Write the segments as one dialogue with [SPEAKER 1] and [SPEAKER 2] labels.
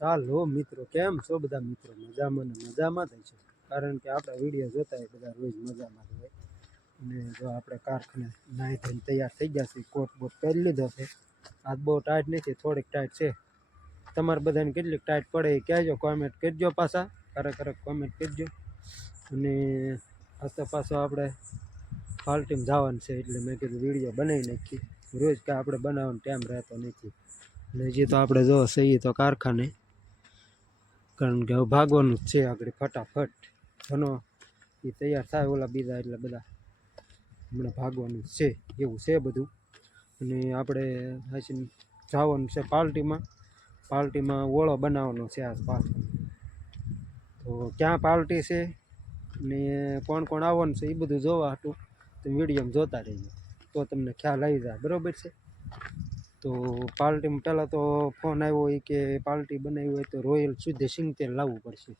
[SPEAKER 1] ચાલો મિત્રો, કેમ છો બધા મિત્રો? મજામાં ને મજામાં જ છે. કારણ કે આપણા વીડિયો જોતા હોય બધા રોજ મજામાં હોય. અને જો આપણે કારખાને નાહી થઈને તૈયાર થઈ ગયા છે કોટ બોટ પહેરી લીધો છે. આજ બહુ ટાઈટ નથી, થોડીક ટાઈટ છે. તમારે બધાને કેટલીક ટાઈટ પડે એ કહેજો કોમેન્ટ કરજો પાછા. ખરેખર કોમેન્ટ કરજો. અને તો પાછો આપણે ફાલ્ટીમ જવાનું છે, એટલે મેં કીધું વીડિયો બનાવી નાખી રોજ કાંઈ આપણે બનાવવાનો ટાઈમ રહેતો નથી. અને હજી તો આપણે જો સહી તો કારખાને કારણ કે હવે ભાગવાનું જ છે આગળ ફટાફટ. ઘણો એ તૈયાર થાય ઓલા બીજા એટલે બધા. હમણાં ભાગવાનું છે, એવું છે બધું. અને આપણે હાસીને જવાનું છે પાર્ટીમાં પાર્ટીમાં ઓળો બનાવવાનો છે આ તો ક્યાં પાર્ટી છે ને કોણ કોણ આવવાનું છે એ બધું જોવા હતું. તો વિડીયોમાં જોતા રહીએ તો તમને ખ્યાલ આવી જાય. બરાબર છે? તો પાર્ટીમાં પહેલાં તો ફોન આવ્યો હોય કે પાર્ટી બનાવી હોય તો રોયલ શુદ્ધ સિંગ તેલ લાવવું પડશે.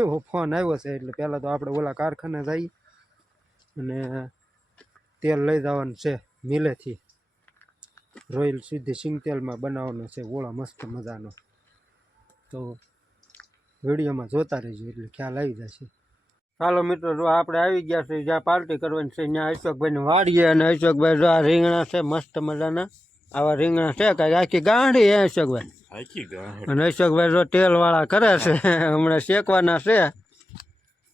[SPEAKER 1] એવો ફોન આવ્યો છે એટલે પહેલાં તો આપણે ઓલા કારખાને જઈ અને તેલ લઈ જવાનું છે મિલેથી. રોયલ શુદ્ધ સિંગ તેલમાં બનાવવાનો છે ઓળા મસ્ત મજાનો. તો વિડીયોમાં જોતા રહેજો એટલે ખ્યાલ આવી જશે. ચાલો મિત્રો, જો આપણે આવી ગયા છે, જ્યાં પાર્ટી કરવાની છે, ત્યાં અશોકભાઈને વાડીએ અને અશોકભાઈ જો આ રીંગણા છે, મસ્ત મજાના. આવા રીંગણા છે કાંઈક આખી ગાંઠી એ અશોકભાઈ. અને અશોકભાઈ જો તેલવાળા કરે છે હમણાં શેકવાના છે.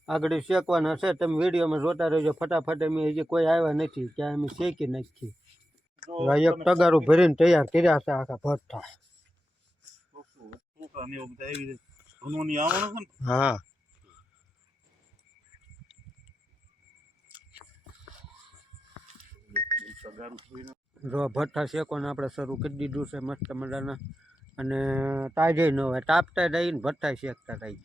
[SPEAKER 1] આગળ શેકવાના છે તમે વિડીયોમાં જોતા રહેજો. ફટાફટ અમે હજી કોઈ આવ્યા નથી ત્યાં અમે શેકી નાખી એક તગારું ભરીને તૈયાર કર્યા છે આખા ભઠ્ઠા. હા. જો ભઠ્ઠા શેકોને આપણે શરૂ કરી દીધું છે મસ્ત મજાના. અને તાજે ન હોય તાપતા રહીને ભઠ્ઠા શેકતા રહી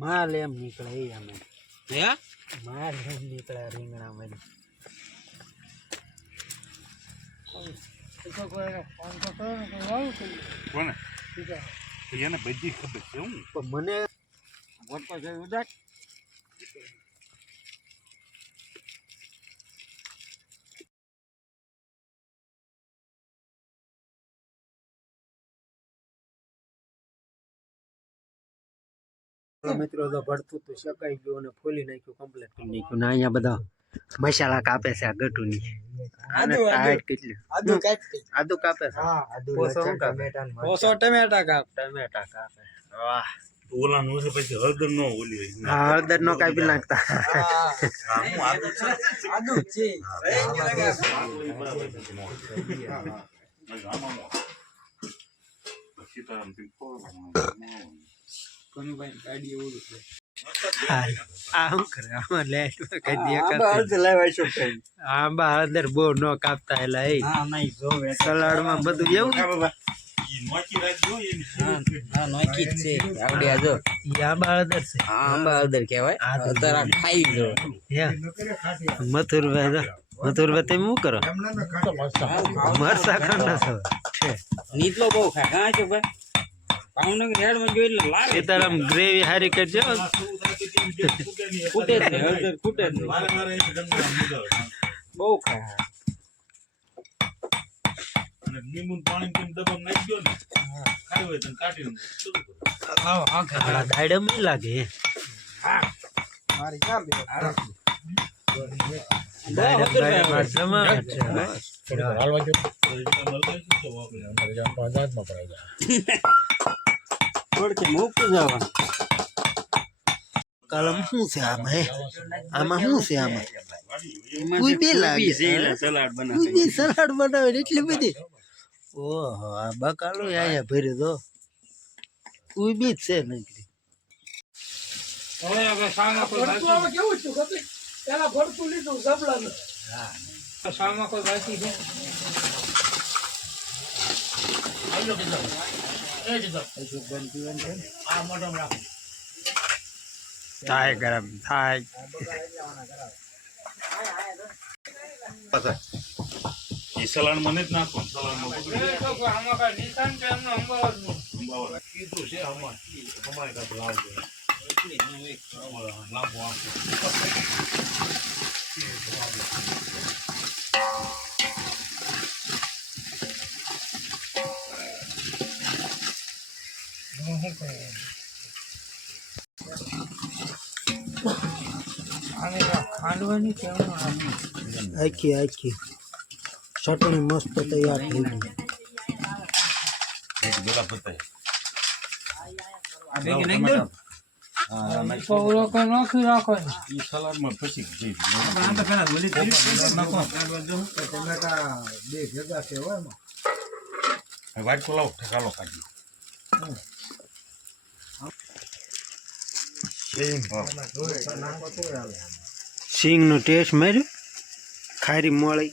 [SPEAKER 1] માલ એમ નીકળે એ અમે
[SPEAKER 2] હે?
[SPEAKER 1] માલ એમ નીકળે રીંગણા માં
[SPEAKER 3] કોને? એને બધી ખબર છે હું.
[SPEAKER 1] પણ મને વટતો છે ઉદાક. મિત્રો તો ભરતું તો શકાઈ ગયું અને ફોલી નાખ્યું કમ્પ્લીટ કરી નાખ્યું. ને અહીંયા બધા મસાલા કાપે છે આ ગટુની આને ટાઈટ કેટલી?
[SPEAKER 2] આદુ કાપી
[SPEAKER 1] આદુ કાપે છે? પોસો શું કાપે?
[SPEAKER 2] ઓસો ટમેટા કાપ.
[SPEAKER 1] ટમેટા કાપે. વાહ.
[SPEAKER 3] ઓલાનું છે પછી હળદર નો ઓલી
[SPEAKER 1] હા હળદર નો કાપી નાખતા.
[SPEAKER 3] આદુ છે.
[SPEAKER 2] આદુ છે.
[SPEAKER 3] પછી તારા થી
[SPEAKER 2] કોનુભાઈ ગાડી એવું છે
[SPEAKER 1] કરે આમાં લેટ કઈ દે
[SPEAKER 2] કઈ
[SPEAKER 1] આંબા હળદર બહુ નો કાપતા એલા એ. સલાડમાં બધું એવું મથુરભાઈ મથુરભાઈ તમે શું કરો? મરસા ખાંડા છો.
[SPEAKER 2] બહુ ખાય. હા છે ભાઈ. ભાવનગર હેડમાં જોઈ એટલે લાગે.
[SPEAKER 1] સીતારામ ગ્રેવી હારી કરજો.
[SPEAKER 2] ફૂટે જ નહીં હળદર ફૂટે જ નહીં
[SPEAKER 3] મારે મારે એક જમવા મુદ્દા
[SPEAKER 2] બહુ ખાય.
[SPEAKER 3] અને લીંબુ પાણી કેમ ડબ્બો નાખી દો ને ખાઈ હોય કાઢી
[SPEAKER 1] લાગે. હે.
[SPEAKER 2] મારી બે
[SPEAKER 1] જમા
[SPEAKER 2] થોડકે મૂકતું જવા
[SPEAKER 1] કલમ શું છે આમાં હે આમાં શું છે આમાં કોઈ બી લાગે
[SPEAKER 2] સલાડ
[SPEAKER 1] કોઈ બી સલાડ બનાવે એટલી બધી ઓહો આ બકાલો અહીંયા ભર્યો તો કોઈ બી છે નહીં
[SPEAKER 2] હવે હવે સામા કોઈ બાકી સામા કોઈ બાકી છે
[SPEAKER 1] થાય ગરમ થાય
[SPEAKER 3] મને જ
[SPEAKER 2] છે
[SPEAKER 3] અમાર અમારે કાંઈ લાવજો અમારે આપો
[SPEAKER 1] આખી આખી. ચટણી મસ્ત તૈયાર થઈ ગઈ.
[SPEAKER 3] એક ગોલા ઠેકાલો
[SPEAKER 2] આ ભેગી નાખી દો
[SPEAKER 3] ઈ સલાડમાં પછી જઈ
[SPEAKER 2] આમ તો પેલા ઓલી નાખો
[SPEAKER 1] બે ભેગા છે હોય એમાં
[SPEAKER 3] વાટકો લાવો ઠેકાલો કાઢી
[SPEAKER 1] સિંગનો ટેસ્ટ માર્યો. ખારી મળી.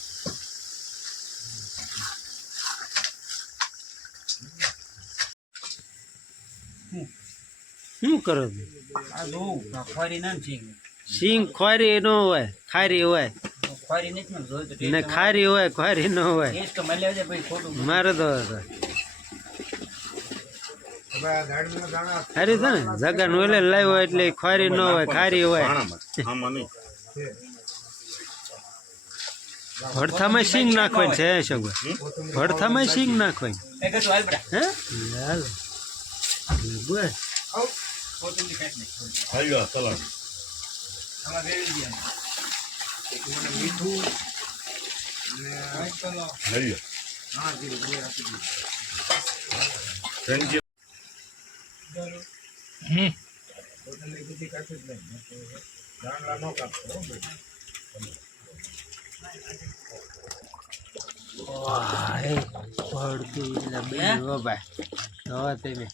[SPEAKER 1] શું કરો સિંગ ખોરી ન હોય ખારી હોય.
[SPEAKER 2] ને
[SPEAKER 1] ખારી હોય ખોરી ન હોય. મારે તો ખારી છે ને? જગન ઓલે લાવ્યો એટલે ખોરી ન હોય ખારી હોય. ભડથામાં સિંગ નાખવાની છે શોભા ભડથામાં સિંગ નાખવાની.
[SPEAKER 2] એ કશું હાલ બડા
[SPEAKER 1] હે હાલ બોલ
[SPEAKER 2] કોથમીર કાઢ નાખ.
[SPEAKER 3] હાલ્યો આ સલાડ
[SPEAKER 2] આમાં ભેળવી દે.
[SPEAKER 3] હાલ્યો રંજી
[SPEAKER 1] વાહ એ ભડતું એટલે બે હો ભાઈ તો તમે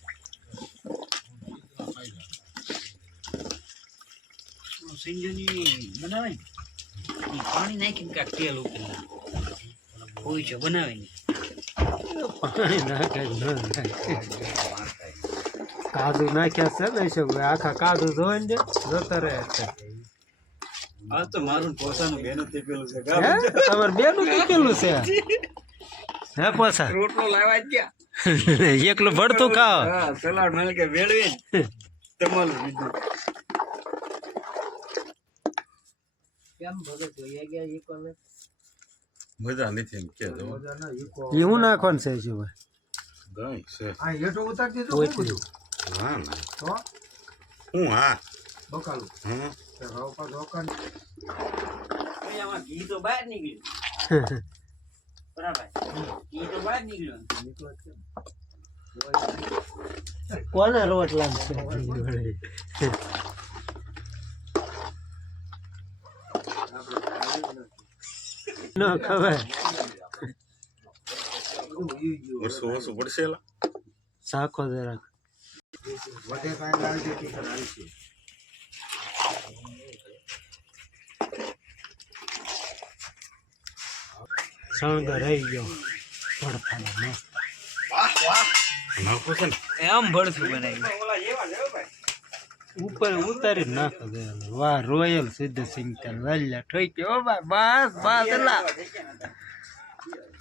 [SPEAKER 2] સિંજોની બનાવે ને પાણી નાખીને કાંક તેલ ઉકેલ હોય છે બનાવે ને.
[SPEAKER 1] પાણી નાખે કાજુ નાખ્યા છે ને શોભા આખા કાજુ ધોઈને ને જતા રહે છે.
[SPEAKER 2] આ તો મારું પોતાનું બેનું પેલું છે
[SPEAKER 1] હે? તમારે બેનું તેપેલું છે? હે પોસા
[SPEAKER 2] રોટલો લાવવા જ ગયા.
[SPEAKER 1] એકલું ભડતું ખાવ.
[SPEAKER 2] હા સલાડ મળે કે વેળવી તમારું બીજું. કેમ ભગત લઈ ગયા એક કોને?
[SPEAKER 3] મજા નથી એમ કે જો.
[SPEAKER 1] એ હું નાખવાનું છે શોભા
[SPEAKER 3] દહીં છે.
[SPEAKER 1] પોચરી
[SPEAKER 3] હા ના હું? હા હમ.
[SPEAKER 2] આમાં ઘી તો બહાર નીકળ્યું. બરાબર. ઘી તો બહાર નીકળ્યું.
[SPEAKER 1] કોના રોટલા છે? ન ખબર.
[SPEAKER 3] વર્ષો વર્ષો પડશે
[SPEAKER 1] સાખો જરાક. શણગર રહી ગયો. ભડફાનો મસ્ત.
[SPEAKER 3] નાખો છે ને
[SPEAKER 2] એમ ભડથું બનાવ્યું.
[SPEAKER 1] ઉપર ઉતારી નાખો વાહ રોયલ સિદ્ધ સિંગ તર વેલ્યા ઠોઈ ઓ ભાઈ બસ બસ એલા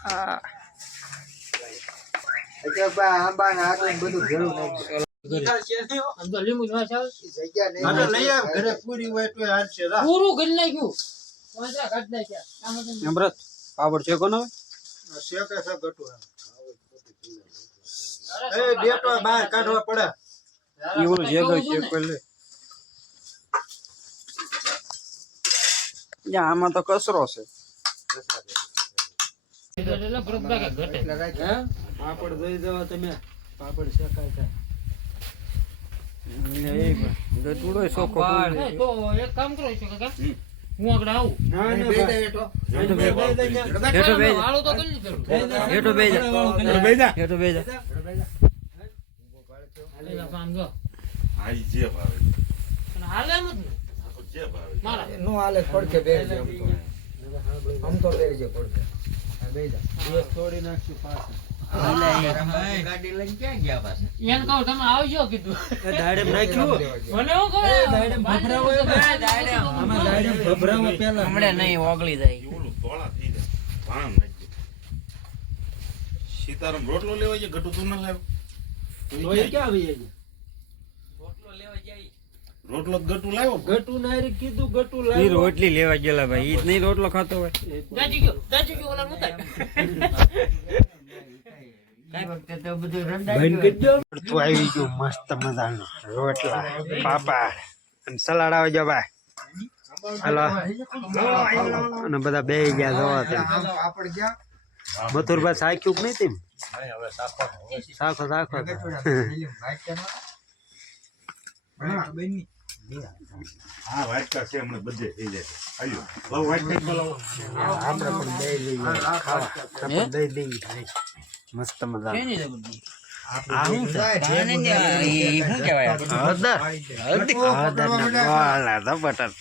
[SPEAKER 1] આ
[SPEAKER 4] પૂરું કરી નાખ્યું. મજા કાઢી નાખ્યા.
[SPEAKER 1] અમૃત પાવડ છે કોનો? એવું જે ગયો છે પેલે
[SPEAKER 2] આમાં તો કચરો છે
[SPEAKER 1] પાપડ જોઈ જાવ તમે પાપડ શેકાય થાય
[SPEAKER 4] એ તો એક કામ કરો છો કાકા હું આગળ આવું
[SPEAKER 1] ના ના.
[SPEAKER 5] હેઠો બે જા.
[SPEAKER 4] વાળું તો કરી
[SPEAKER 5] હેઠો બે જા. હેઠો બે જા.
[SPEAKER 4] એટલે કામ જો
[SPEAKER 3] આ જે. ભાવે
[SPEAKER 4] હાલે એમ જ ને.
[SPEAKER 3] જે ભાવે
[SPEAKER 4] મારા.
[SPEAKER 6] નો હાલે પડકે બે છે આમ તો આમ તો બે છે પડકે
[SPEAKER 1] દિવસ તોડી નાખશું પાછા.
[SPEAKER 2] ગાડી લઈને ક્યાં ગયા પાછા?
[SPEAKER 4] એને કહું તમે આવજો કીધું.
[SPEAKER 1] દાડેમ નાખ્યું?
[SPEAKER 4] મને હું કહું
[SPEAKER 1] દાડેમ ભભરાવો એમ. આમાં. દાડેમ ભભરાવો પેલા
[SPEAKER 5] હમણાં નહીં ઓગળી જાય.
[SPEAKER 3] ઓલું ધોળા થઈ જાય. ભાણ નાખી સીતારામ રોટલો લેવા જાય ગટુ તું ના લાવ્યો? તો
[SPEAKER 1] એ
[SPEAKER 3] ક્યાં
[SPEAKER 1] ક્યાં આવી? જાય.
[SPEAKER 3] રોટલો ગટુ લાવ્યો?
[SPEAKER 1] ગટુ નાયરી કીધું ગટુ
[SPEAKER 5] ઈ રોટલી લેવા ગયેલા ભાઈ ઈ નહીં રોટલો ખાતો હોય.
[SPEAKER 4] દાજી ગયો દાજી ગયો ઓલા નતા
[SPEAKER 2] તો બધું
[SPEAKER 1] બંધ
[SPEAKER 2] રંડાઈ
[SPEAKER 1] કરજો તું આવી ગયું મસ્ત મજાનો રોટલા પાપા અને સલાડ આવે જો ભાઈ. હાલો. અને બધા બે ગયા જવા
[SPEAKER 6] ગયા.
[SPEAKER 1] મથુરભાઈ સાખ્યું કે નહીં તેમ? સાખો સાખો.
[SPEAKER 3] હા. વાટકા છે હમણાં બધે થઈ જાય આયો બહુ બોલાવો
[SPEAKER 1] આપણે પણ લઈએ દઈ મસ્ત મજા બટર.